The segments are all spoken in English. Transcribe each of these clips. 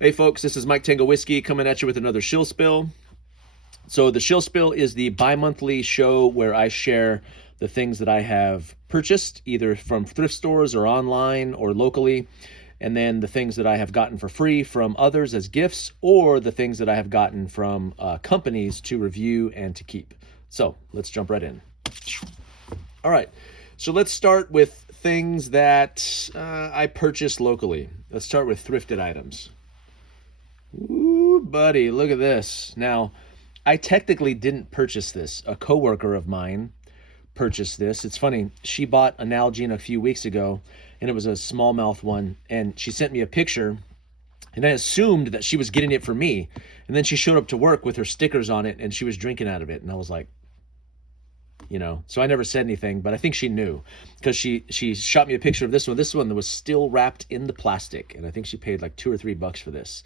Hey folks, this is Mike Tango Whiskey coming at you with another Shill Spill. So the Shill Spill is the bi-monthly show where I share the things that I have purchased either from thrift stores or online or locally, and then the things that I have gotten for free from others as gifts, or the things that I have gotten from companies to review and to keep. So let's jump right in. All right, so let's start with things that I purchased locally. Let's start with thrifted items. Ooh, buddy, look at this. Now, I technically didn't purchase this. A coworker of mine purchased this. It's funny. She bought an Nalgene a few weeks ago, and it was a smallmouth one, and she sent me a picture, and I assumed that she was getting it for me. And then she showed up to work with her stickers on it, and she was drinking out of it, and I was like, so I never said anything, but I think she knew because she shot me a picture of this one. This one that was still wrapped in the plastic, and I think she paid like $2 or $3 for this.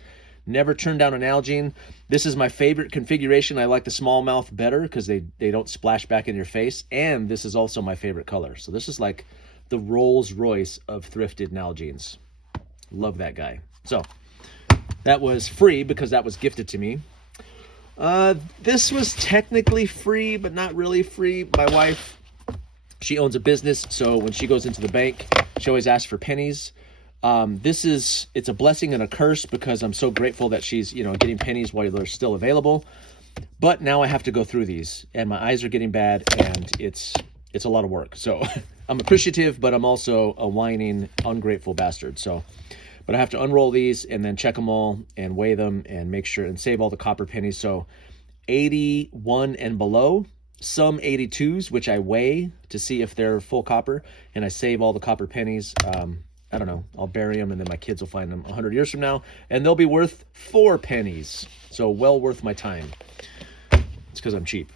Never turned down an Nalgene. This is my favorite configuration. I like the smallmouth better because they don't splash back in your face, and this is also my favorite color. So this is like the Rolls Royce of thrifted Nalgenes. Love that guy. So that was free because that was gifted to me. This was technically free, but not really free. My wife, she owns a business, so when she goes into the bank, she always asks for pennies. It's a blessing and a curse because I'm so grateful that she's, getting pennies while they're still available. But now I have to go through these, and my eyes are getting bad, and it's a lot of work. So I'm appreciative, but I'm also a whining, ungrateful bastard. But I have to unroll these and then check them all and weigh them and make sure and save all the copper pennies. So 81 and below, some 82s, which I weigh to see if they're full copper, and I save all the copper pennies. I don't know, I'll bury them, and then my kids will find them 100 years from now, and they'll be worth 4 pennies. So well worth my time. It's because I'm cheap.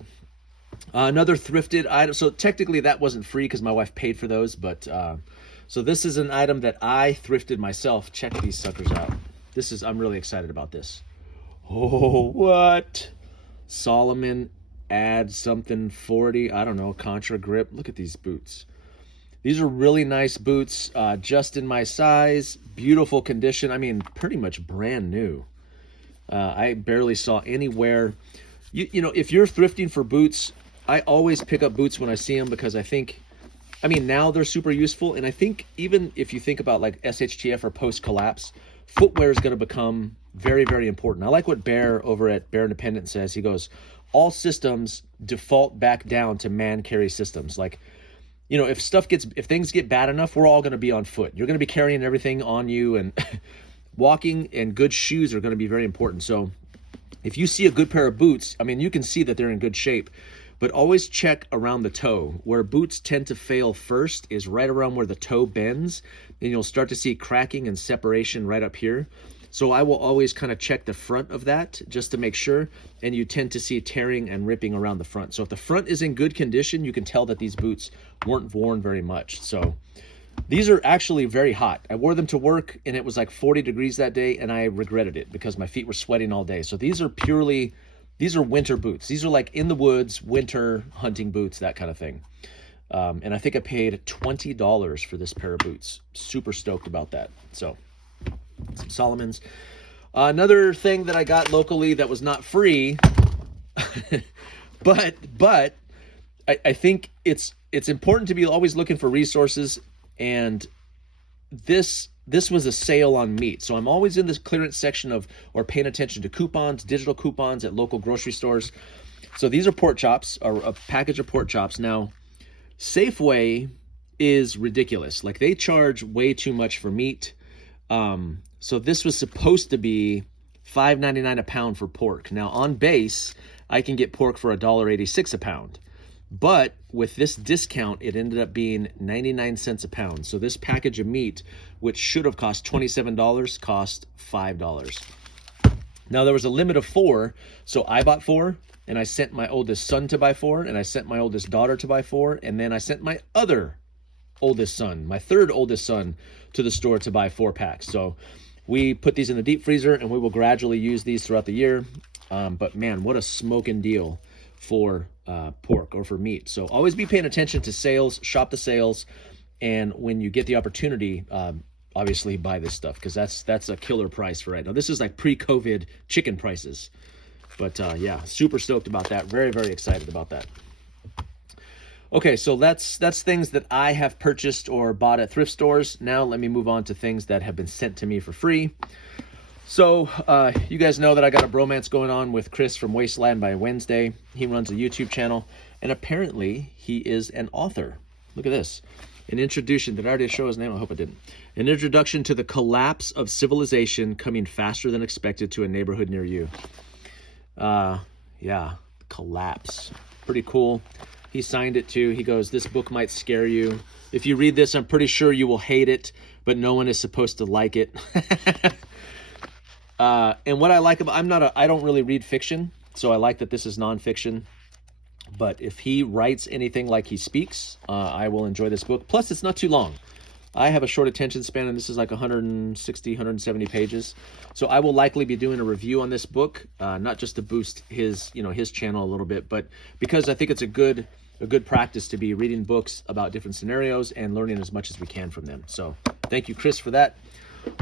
Another thrifted item. So technically that wasn't free because my wife paid for those, but so this is an item that I thrifted myself. Check these suckers out. I'm really excited about this. Oh, what? Solomon Add something 40, I don't know, Contra Grip. Look at these boots. These are really nice boots, just in my size, beautiful condition. I mean, pretty much brand new. I barely saw any wear. If you're thrifting for boots, I always pick up boots when I see them because now they're super useful. And I think even if you think about like SHTF or post-collapse, footwear is going to become very, very important. I like what Bear over at Bear Independent says. He goes, all systems default back down to man carry systems. Like, if things get bad enough, we're all going to be on foot. You're going to be carrying everything on you, and walking and good shoes are going to be very important. So if you see a good pair of boots, you can see that they're in good shape, but always check around the toe. Where boots tend to fail first is right around where the toe bends, and you'll start to see cracking and separation right up here. So I will always kind of check the front of that just to make sure, and you tend to see tearing and ripping around the front. So if the front is in good condition, you can tell that these boots weren't worn very much. So these are actually very hot. I wore them to work, and it was like 40 degrees that day, and I regretted it because my feet were sweating all day. So these are winter boots. These are like in the woods, winter hunting boots, that kind of thing. And I think I paid $20 for this pair of boots. Super stoked about that. So some Solomons. Another thing that I got locally that was not free, but I think it's important to be always looking for resources, and this was a sale on meat. So I'm always in this clearance section or paying attention to coupons, digital coupons at local grocery stores. So these are pork chops, or a package of pork chops. Now, Safeway is ridiculous. Like, they charge way too much for meat. So this was supposed to be $5.99 a pound for pork. Now, on base, I can get pork for $1.86 a pound. But with this discount, it ended up being 99 cents a pound. So this package of meat, which should have cost $27, cost $5. Now, there was a limit of 4, so I bought 4, and I sent my oldest son to buy 4, and I sent my oldest daughter to buy 4, and then I sent my other oldest son, my third oldest son, to the store to buy 4 packs. So we put these in the deep freezer, and we will gradually use these throughout the year. But man, what a smoking deal for pork or for meat. So always be paying attention to sales, shop the sales, and when you get the opportunity, obviously buy this stuff, because that's a killer price for right now. This is like pre-COVID chicken prices. But yeah, super stoked about that. Very, very excited about that. Okay, so that's things that I have purchased or bought at thrift stores. Now let me move on to things that have been sent to me for free. So you guys know that I got a bromance going on with Chris from Wasteland by Wednesday. He runs a YouTube channel, and apparently he is an author. Look at this. An introduction. Did I already show his name? I hope I didn't. An introduction to the collapse of civilization coming faster than expected to a neighborhood near you. Yeah, collapse. Pretty cool. He signed it too. He goes, this book might scare you. If you read this, I'm pretty sure you will hate it, but no one is supposed to like it. And what I like about, I don't really read fiction, so I like that this is nonfiction. But if he writes anything like he speaks, I will enjoy this book. Plus, it's not too long. I have a short attention span, and this is like 160, 170 pages. So I will likely be doing a review on this book, not just to boost his channel a little bit, but because I think it's a good practice to be reading books about different scenarios and learning as much as we can from them. So thank you, Chris, for that.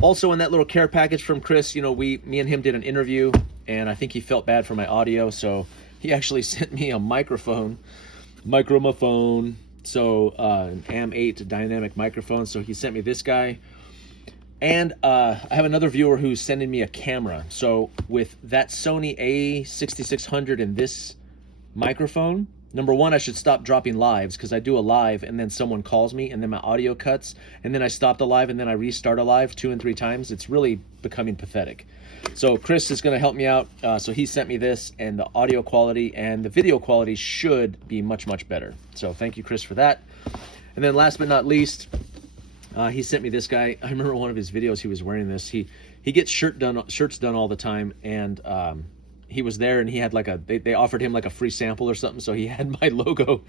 Also, in that little care package from Chris, me and him did an interview, and I think he felt bad for my audio, so he actually sent me a microphone. So an AM8 dynamic microphone. So he sent me this guy. And I have another viewer who's sending me a camera. So with that Sony A6600 and this microphone, number one, I should stop dropping lives, because I do a live and then someone calls me and then my audio cuts and then I stop the live and then I restart a live 2 and 3 times. It's really becoming pathetic. So Chris is going to help me out. So he sent me this, and the audio quality and the video quality should be much, much better. So thank you, Chris, for that. And then last but not least, he sent me this guy. I remember one of his videos, he was wearing this. He gets shirts done all the time, and he was there, and he had they offered him like a free sample or something, so he had my logo.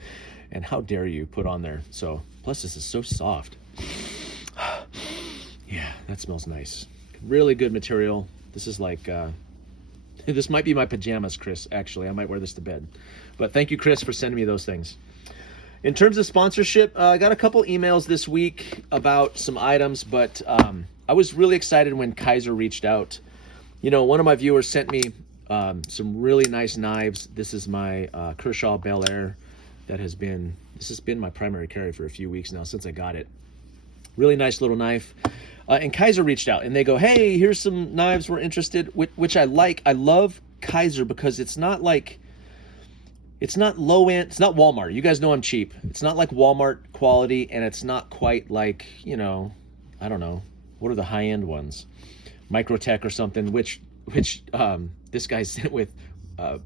And how dare you put on there. So plus this is so soft. Yeah, that smells nice. Really good material. This is like, this might be my pajamas, Chris, actually. I might wear this to bed. But thank you, Chris, for sending me those things. In terms of sponsorship, I got a couple emails this week about some items, but I was really excited when Kizer reached out. One of my viewers sent me some really nice knives. This is my Kershaw Bel Air this has been my primary carry for a few weeks now since I got it. Really nice little knife. And Kizer reached out, and they go, hey, here's some knives we're interested, which I like. I love Kizer because it's not low end. It's not Walmart. You guys know I'm cheap. It's not like Walmart quality, and it's not quite like, I don't know. What are the high end ones? Microtech or something, which this guy sent with,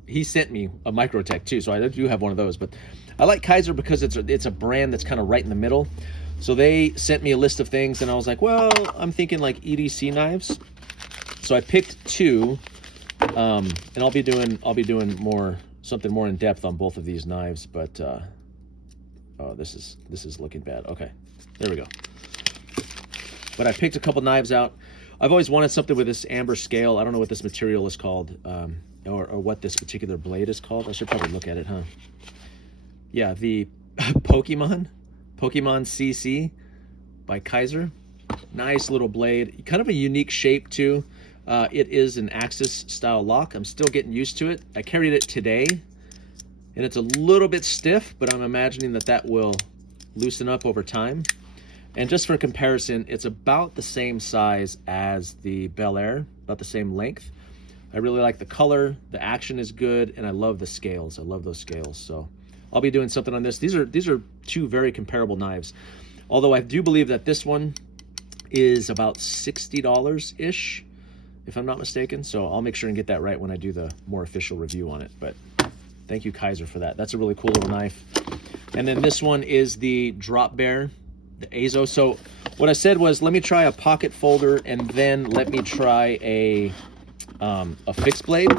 he sent me a Microtech too. So I do have one of those, but I like Kizer because it's a brand that's kind of right in the middle. So they sent me a list of things, and I was like, well, I'm thinking like EDC knives. So I picked 2, and I'll be doing something more in depth on both of these knives. But oh, this is looking bad. Okay, there we go. But I picked a couple knives out. I've always wanted something with this amber scale. I don't know what this material is called, or what this particular blade is called. I should probably look at it, huh? Yeah, the Pokemon CC by Kizer. Nice little blade. Kind of a unique shape too. It is an Axis style lock. I'm still getting used to it. I carried it today, and it's a little bit stiff, but I'm imagining that will loosen up over time. And just for comparison, it's about the same size as the Bel Air, about the same length. I really like the color. The action is good, and I love the scales. I love those scales. So I'll be doing something on this. These are 2 very comparable knives. Although I do believe that this one is about $60-ish, if I'm not mistaken. So I'll make sure and get that right when I do the more official review on it. But thank you, Kizer, for that. That's a really cool little knife. And then this one is the Drop Bear, the Azo. So what I said was, let me try a pocket folder, and then let me try a fixed blade.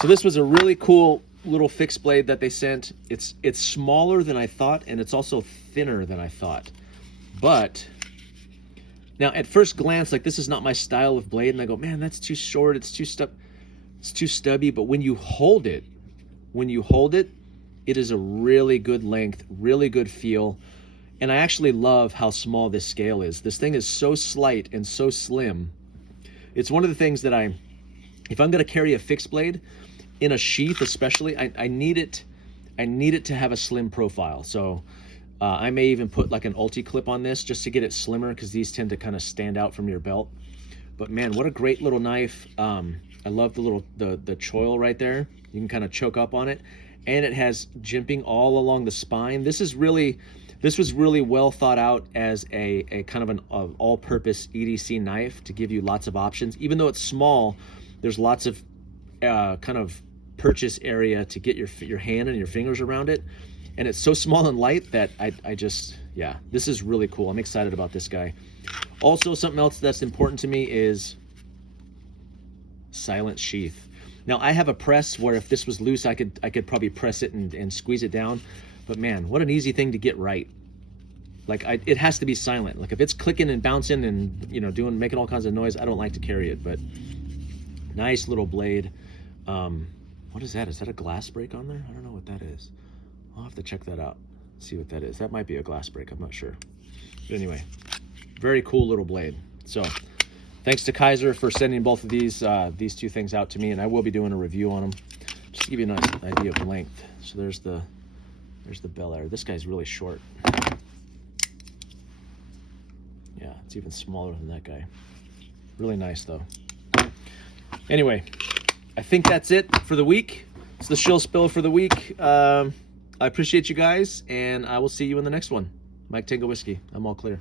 So this was a really cool little fixed blade that they sent. It's smaller than I thought, and it's also thinner than I thought. But now at first glance, like, this is not my style of blade, and I go, man, that's too short, it's too stubby. But when you hold it, it is a really good length, really good feel. And I actually love how small this scale is. This thing is so slight and so slim. It's one of the things that if I'm going to carry a fixed blade in a sheath especially, I need it to have a slim profile. So I may even put like an ulti clip on this just to get it slimmer, because these tend to kind of stand out from your belt. But man, what a great little knife. I love the little the choil right there. You can kind of choke up on it, and it has jimping all along the spine. This was really well thought out as a kind of an all-purpose EDC knife to give you lots of options. Even though it's small, there's lots of kind of purchase area to get your hand and your fingers around it. And it's so small and light that I just, yeah, this is really cool. I'm excited about this guy. Also, something else that's important to me is silent sheath. Now, I have a press where if this was loose, I could probably press it and squeeze it down. But man, what an easy thing to get right. Like, it has to be silent. Like, if it's clicking and bouncing and, you know, making all kinds of noise, I don't like to carry it. But nice little blade. What is that? Is that a glass break on there? I don't know what that is. I'll have to check that out, see what that is. That might be a glass break, I'm not sure. But anyway, very cool little blade. So thanks to Kizer for sending both of these two things out to me, and I will be doing a review on them, just to give you a nice idea of length. So there's the Bel Air. This guy's really short. Yeah, it's even smaller than that guy. Really nice though. Anyway, I think that's it for the week. It's the Shill spill for the week. I appreciate you guys, and I will see you in the next one. Mike Tango Whiskey. I'm all clear.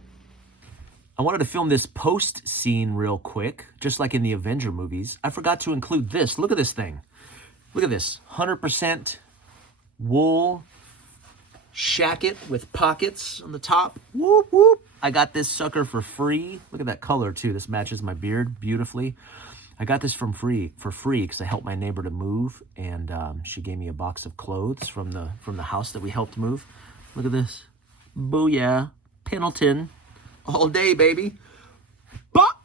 I wanted to film this post scene real quick, just like in the Avenger movies. I forgot to include this. Look at this thing. Look at this. 100% wool shacket with pockets on the top. Whoop, whoop. I got this sucker for free. Look at that color, too. This matches my beard beautifully. I got this for free because I helped my neighbor to move, and she gave me a box of clothes from the house that we helped move. Look at this. Booyah. Pendleton. All day, baby. Pop!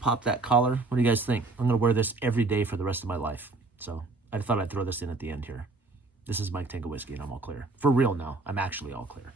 Pop that collar. What do you guys think? I'm going to wear this every day for the rest of my life. So I thought I'd throw this in at the end here. This is Mike Tango Whiskey, and I'm all clear. For real now. I'm actually all clear.